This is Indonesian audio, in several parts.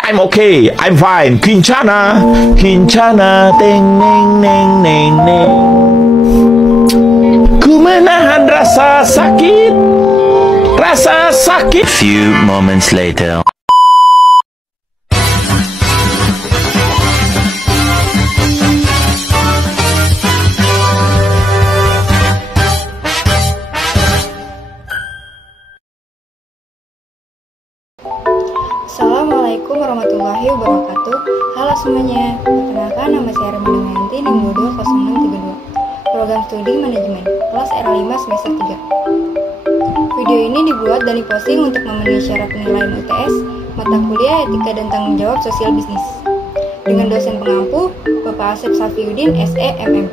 I'm okay, I'm fine. Kincana, kincana, teng neng neng neng neng. Ku menahan rasa sakit, rasa sakit. Few moments later. Assalamualaikum warahmatullahi wabarakatuh. Halo semuanya, perkenalkan nama saya Remina Mayanti, NIM 0632, Program Studi Manajemen, kelas R5 semester 3. Video ini dibuat dan diposting untuk memenuhi syarat penilaian UTS mata kuliah Etika dan Tanggung Jawab Sosial Bisnis dengan dosen pengampu Bapak Asep Safiuddin, SE, MM.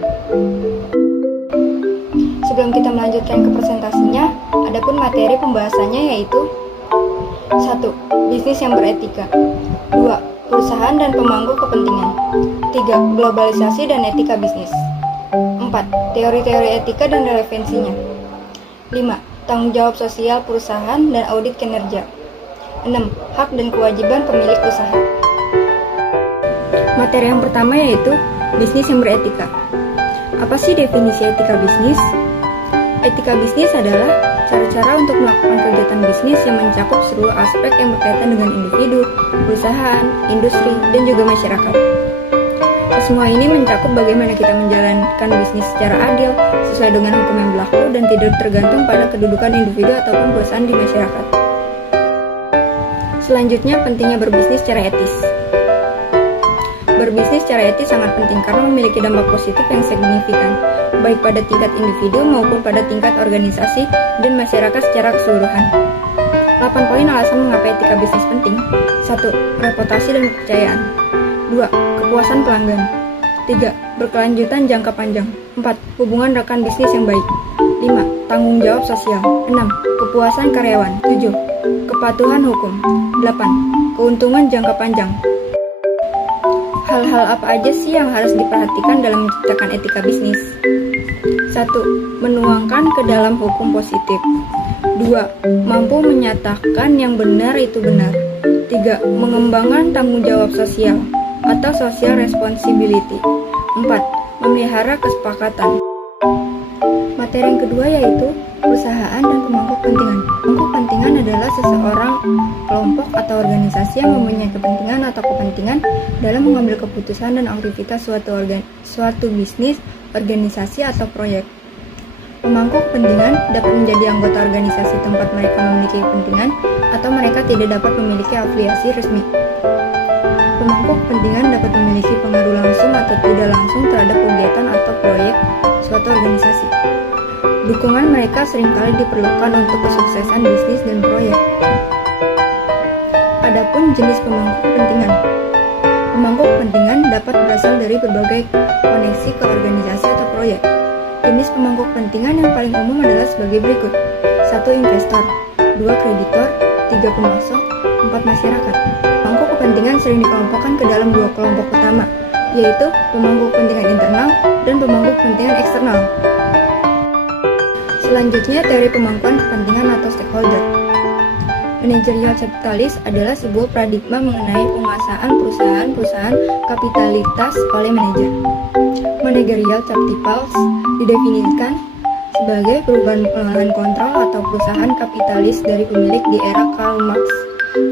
Sebelum kita melanjutkan ke presentasinya, adapun materi pembahasannya yaitu 1. Bisnis yang beretika. 2. Perusahaan dan pemangku kepentingan. 3. Globalisasi dan etika bisnis. 4. Teori-teori etika dan relevansinya. 5. Tanggung jawab sosial perusahaan dan audit kinerja. 6. Hak dan kewajiban pemilik usaha. Materi yang pertama yaitu bisnis yang beretika. Apa sih definisi etika bisnis? Etika bisnis adalah cara-cara untuk melakukan kegiatan bisnis yang mencakup seluruh aspek yang berkaitan dengan individu, perusahaan, industri, dan juga masyarakat. Semua ini mencakup bagaimana kita menjalankan bisnis secara adil, sesuai dengan hukum yang berlaku, dan tidak tergantung pada kedudukan individu ataupun perusahaan di masyarakat. Selanjutnya, pentingnya berbisnis secara etis. Berbisnis secara etis sangat penting karena memiliki dampak positif yang signifikan, baik pada tingkat individu maupun pada tingkat organisasi dan masyarakat secara keseluruhan. 8 poin alasan mengapa etika bisnis penting. 1. Reputasi dan kepercayaan. 2. Kepuasan pelanggan. 3. Berkelanjutan jangka panjang. 4. Hubungan rekan bisnis yang baik. 5. Tanggung jawab sosial. 6. Kepuasan karyawan. 7. Kepatuhan hukum. 8. Keuntungan jangka panjang. Hal-hal apa aja sih yang harus diperhatikan dalam menciptakan etika bisnis? 1. Menuangkan ke dalam hukum positif. 2. Mampu menyatakan yang benar itu benar. 3. Mengembangkan tanggung jawab sosial atau social responsibility. 4. Memelihara kesepakatan. Materi yang kedua yaitu perusahaan dan pemangku kepentingan. Pemangku kepentingan adalah seseorang, kelompok, atau organisasi yang mempunyai kepentingan atau kepentingan dalam mengambil keputusan dan aktivitas suatu bisnis, organisasi, atau proyek. Pemangku kepentingan dapat menjadi anggota organisasi tempat mereka memiliki kepentingan atau mereka tidak dapat memiliki afiliasi resmi. Pemangku kepentingan dapat memiliki pengaruh langsung atau tidak langsung terhadap kegiatan atau proyek suatu organisasi. Dukungan mereka seringkali diperlukan untuk kesuksesan bisnis dan proyek. Adapun jenis pemangku kepentingan. Pemangku kepentingan dapat berasal dari berbagai koneksi ke organisasi atau proyek. Jenis pemangku kepentingan yang paling umum adalah sebagai berikut. 1. Investor. 2. Kreditor. 3. Pemasok. 4. Masyarakat. Pemangku kepentingan sering dikelompokkan ke dalam dua kelompok utama, yaitu pemangku kepentingan internal dan pemangku kepentingan eksternal. Selanjutnya, teori pemangkuan kepentingan atau stakeholder. Managerial capitalis adalah sebuah paradigma mengenai penguasaan perusahaan kapitalitas oleh manajer. Managerial capitals didefinisikan sebagai perubahan pengalaman kontrol atau perusahaan kapitalis dari pemilik di era Karl Marx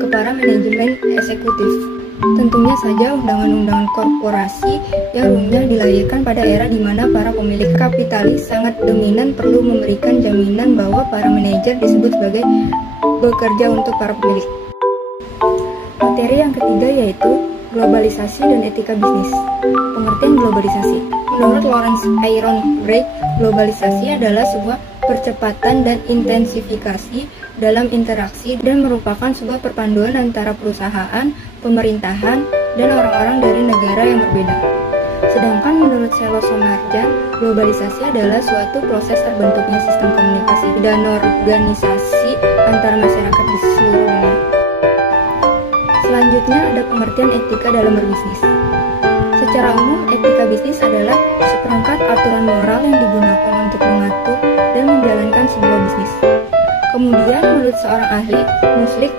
ke para manajemen eksekutif. Tentunya saja undangan-undangan korporasi yang rumit dilahirkan pada era di mana para pemilik kapitalis sangat dominan perlu memberikan jaminan bahwa para manajer disebut sebagai bekerja untuk para pemilik. Materi yang ketiga yaitu globalisasi dan etika bisnis. Pengertian globalisasi. Menurut Lawrence Aron Gray, globalisasi adalah sebuah percepatan dan intensifikasi dalam interaksi dan merupakan sebuah perpaduan antara perusahaan, pemerintahan, dan orang-orang dari negara yang berbeda. Sedangkan menurut Selo Somarjan, globalisasi adalah suatu proses terbentuknya sistem komunikasi dan organisasi antara masyarakat di seluruh dunia. Selanjutnya ada pengertian etika dalam berbisnis. Secara umum, etika bisnis adalah seperangkat aturan moral yang digunakan untuk mengatur dan menjalankan sebuah bisnis. Kemudian, menurut seorang ahli, Muslik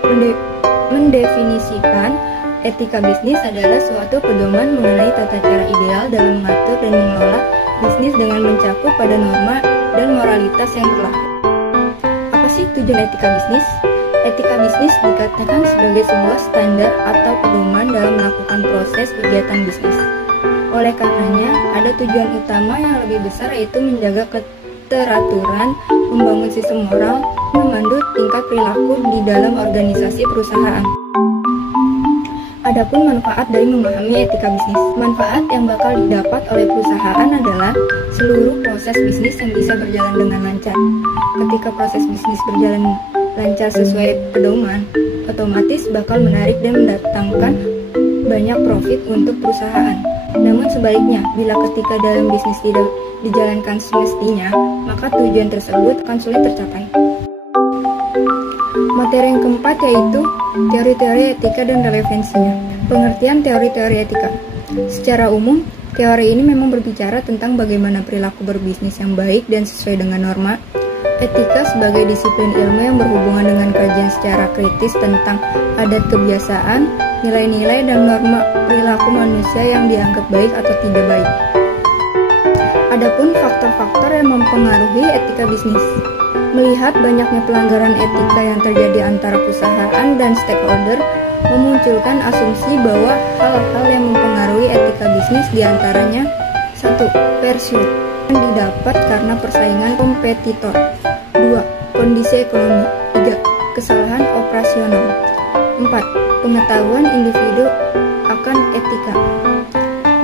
mendefinisikan Etika bisnis adalah suatu pedoman mengenai tata cara ideal dalam mengatur dan mengelola bisnis dengan mencakup pada norma dan moralitas yang berlaku. Apa sih tujuan etika bisnis? Etika bisnis dikatakan sebagai sebuah standar atau pedoman dalam melakukan proses kegiatan bisnis. Oleh karenanya, ada tujuan utama yang lebih besar, yaitu menjaga keteraturan, membangun sistem moral, memandu tingkat perilaku di dalam organisasi perusahaan. Adapun manfaat dari memahami etika bisnis. Manfaat yang bakal didapat oleh perusahaan adalah seluruh proses bisnis yang bisa berjalan dengan lancar. Ketika proses bisnis berjalan lancar sesuai pedoman, otomatis bakal menarik dan mendatangkan banyak profit untuk perusahaan. Namun sebaliknya, bila ketika dalam bisnis tidak dijalankan semestinya, maka tujuan tersebut akan sulit tercapai. Materi yang keempat yaitu teori-teori etika dan relevansinya. Pengertian teori-teori etika. Secara umum, teori ini memang berbicara tentang bagaimana perilaku berbisnis yang baik dan sesuai dengan norma. Etika sebagai disiplin ilmu yang berhubungan dengan kajian secara kritis tentang adat kebiasaan, nilai-nilai dan norma perilaku manusia yang dianggap baik atau tidak baik. Adapun faktor-faktor yang mempengaruhi etika bisnis. Melihat banyaknya pelanggaran etika yang terjadi antara perusahaan dan stakeholder, memunculkan asumsi bahwa hal-hal yang mempengaruhi etika bisnis diantaranya 1. Pursuit yang didapat karena persaingan kompetitor. 2. Kondisi ekonomi. 3. Kesalahan operasional. 4. Pengetahuan individu akan etika.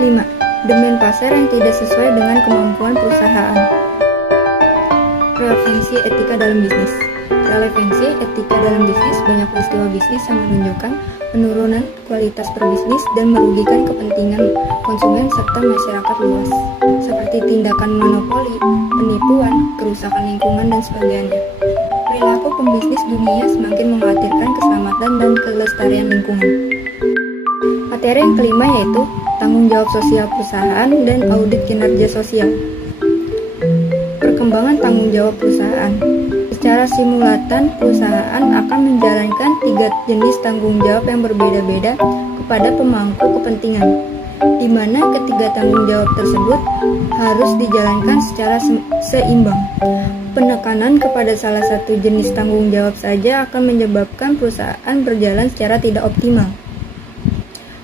5. Demand pasar yang tidak sesuai dengan kemampuan perusahaan. Relevansi etika dalam bisnis. Relevansi etika dalam bisnis. Banyak peristiwa bisnis yang menunjukkan penurunan kualitas perbisnis dan merugikan kepentingan konsumen serta masyarakat luas, seperti tindakan monopoli, penipuan, kerusakan lingkungan, dan sebagainya. Perilaku pembisnis dunia semakin mengkhawatirkan keselamatan dan kelestarian lingkungan. Materi yang kelima yaitu tanggung jawab sosial perusahaan dan audit kinerja sosial. Perkembangan tanggung jawab perusahaan. Secara simultan, perusahaan akan menjalankan 3 jenis tanggung jawab yang berbeda-beda kepada pemangku kepentingan, di mana ketiga tanggung jawab tersebut harus dijalankan secara seimbang. Penekanan kepada salah satu jenis tanggung jawab saja akan menyebabkan perusahaan berjalan secara tidak optimal.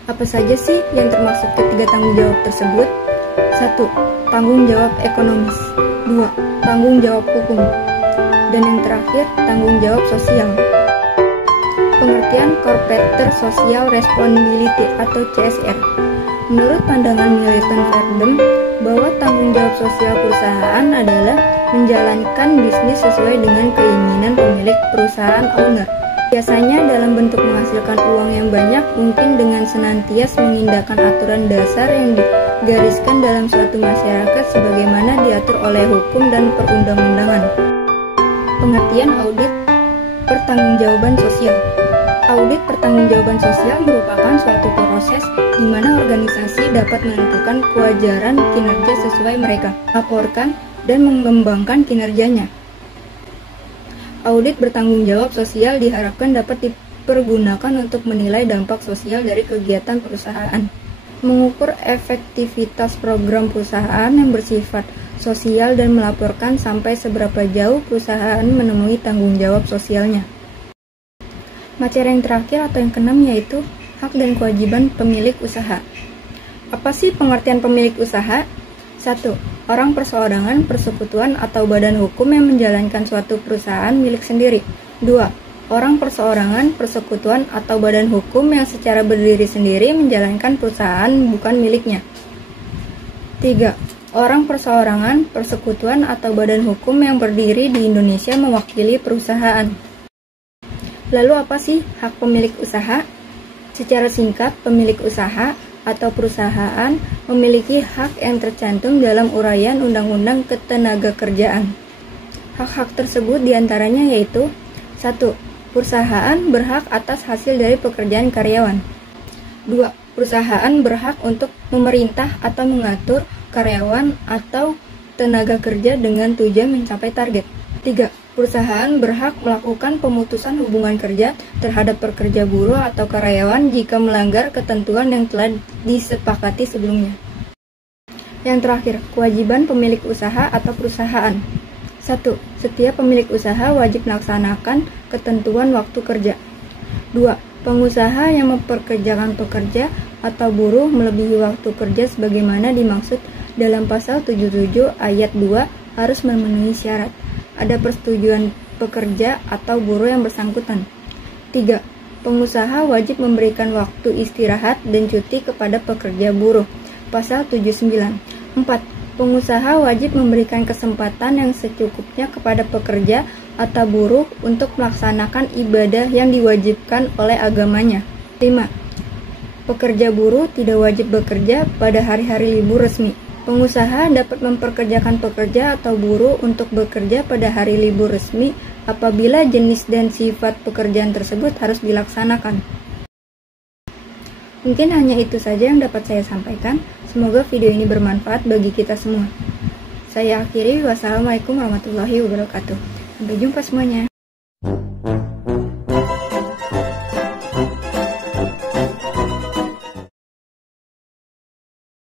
Apa saja sih yang termasuk ketiga tanggung jawab tersebut? 1. Tanggung jawab ekonomis. 2. Tanggung jawab hukum. Dan yang terakhir, tanggung jawab sosial. Pengertian Corporate Social Responsibility atau CSR. Menurut pandangan Milton Friedman, bahwa tanggung jawab sosial perusahaan adalah menjalankan bisnis sesuai dengan keinginan pemilik perusahaan owner. Biasanya dalam bentuk menghasilkan uang yang banyak, mungkin dengan senantiasa mengindahkan aturan dasar yang digariskan dalam suatu masyarakat sebagaimana diatur oleh hukum dan perundang-undangan. Pengertian audit pertanggungjawaban sosial. Audit pertanggungjawaban sosial merupakan suatu proses di mana organisasi dapat menentukan kewajaran kinerja sesuai mereka, laporkan, dan mengembangkan kinerjanya. Audit bertanggung jawab sosial diharapkan dapat dipergunakan untuk menilai dampak sosial dari kegiatan perusahaan, mengukur efektivitas program perusahaan yang bersifat sosial, dan melaporkan sampai seberapa jauh perusahaan memenuhi tanggung jawab sosialnya. Materi yang terakhir atau yang keenam yaitu hak dan kewajiban pemilik usaha. Apa sih pengertian pemilik usaha? 1. Orang perseorangan, persekutuan, atau badan hukum yang menjalankan suatu perusahaan milik sendiri. 2. Orang perseorangan, persekutuan, atau badan hukum yang secara berdiri sendiri menjalankan perusahaan bukan miliknya. 3. Orang perseorangan, persekutuan, atau badan hukum yang berdiri di Indonesia mewakili perusahaan. Lalu apa sih hak pemilik usaha? Secara singkat, pemilik usaha atau perusahaan memiliki hak yang tercantum dalam uraian Undang-Undang Ketenagakerjaan. Hak-hak tersebut diantaranya yaitu 1. Perusahaan berhak atas hasil dari pekerjaan karyawan. 2. Perusahaan berhak untuk memerintah atau mengatur karyawan atau tenaga kerja dengan tujuan mencapai target. 3. Perusahaan berhak melakukan pemutusan hubungan kerja terhadap pekerja buruh atau karyawan jika melanggar ketentuan yang telah disepakati sebelumnya. Yang terakhir, kewajiban pemilik usaha atau perusahaan. 1. Setiap pemilik usaha wajib melaksanakan ketentuan waktu kerja. 2. Pengusaha yang mempekerjakan pekerja atau buruh melebihi waktu kerja sebagaimana dimaksud dalam pasal 77 ayat 2 harus memenuhi syarat. Ada persetujuan pekerja atau buruh yang bersangkutan. 3. Pengusaha wajib memberikan waktu istirahat dan cuti kepada pekerja buruh. Pasal 79. 4. Pengusaha wajib memberikan kesempatan yang secukupnya kepada pekerja atau buruh untuk melaksanakan ibadah yang diwajibkan oleh agamanya. 5. Pekerja buruh tidak wajib bekerja pada hari-hari libur resmi. Pengusaha dapat memperkerjakan pekerja atau buruh untuk bekerja pada hari libur resmi apabila jenis dan sifat pekerjaan tersebut harus dilaksanakan. Mungkin hanya itu saja yang dapat saya sampaikan. Semoga video ini bermanfaat bagi kita semua. Saya akhiri, wassalamualaikum warahmatullahi wabarakatuh. Sampai jumpa semuanya.